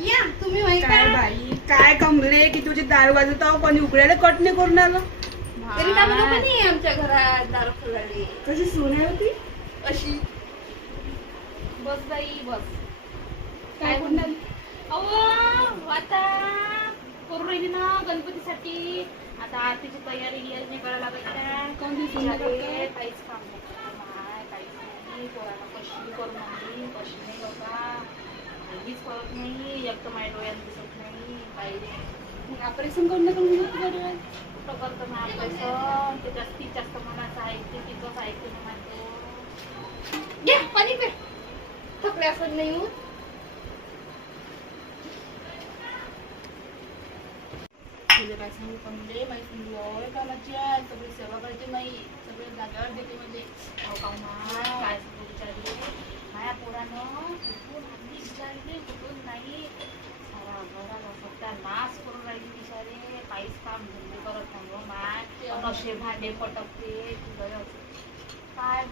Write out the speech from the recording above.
या तुम्ही माहिती काय बाई काय कमले की तुझी दारू वाजवता कोणी उकड्याला कट नाही करून आलं. तरी का म्हणून पण नाही आमच्या घरात दारू फुलाली कशी सोन्या होती अशी. बस बाई बस. काय करून आली. अहो आता करू राहिली ना गणपतीसाठी. आता आरतीची तयारी नाही करायला लागत. कोण ती सोन्या करते? काहीच काम नाही, काहीच नाही. पोराला कशी करून आणली कशी नाही बाबा काहीच करत नाही. एक तर माझ्या डोळ्यात दिसत नाही काही मग ऑपरेशन करून नका म्हणजे तुझ्या डोळ्यात. कुठं करतं ना पैसा ते जास्तीत जास्त मनाचं ऐकते तिथंच ऐकते ना माझं. घ्या पाणी पे थकले असत नाही हो. तुझे काय सांगू पण म्हणजे माहीत नाही कामाची आहे सगळी सेवा करते माई सगळे जागेवर देते म्हणजे काय सांगू विचारली माझ्या पोरानं कुठून आणली विचारली कुठून नाही सारा घराला सध्या नाश करून राहिली विचारे काहीच काम धंदे करत नाही माय नशे भांडे पटकते काय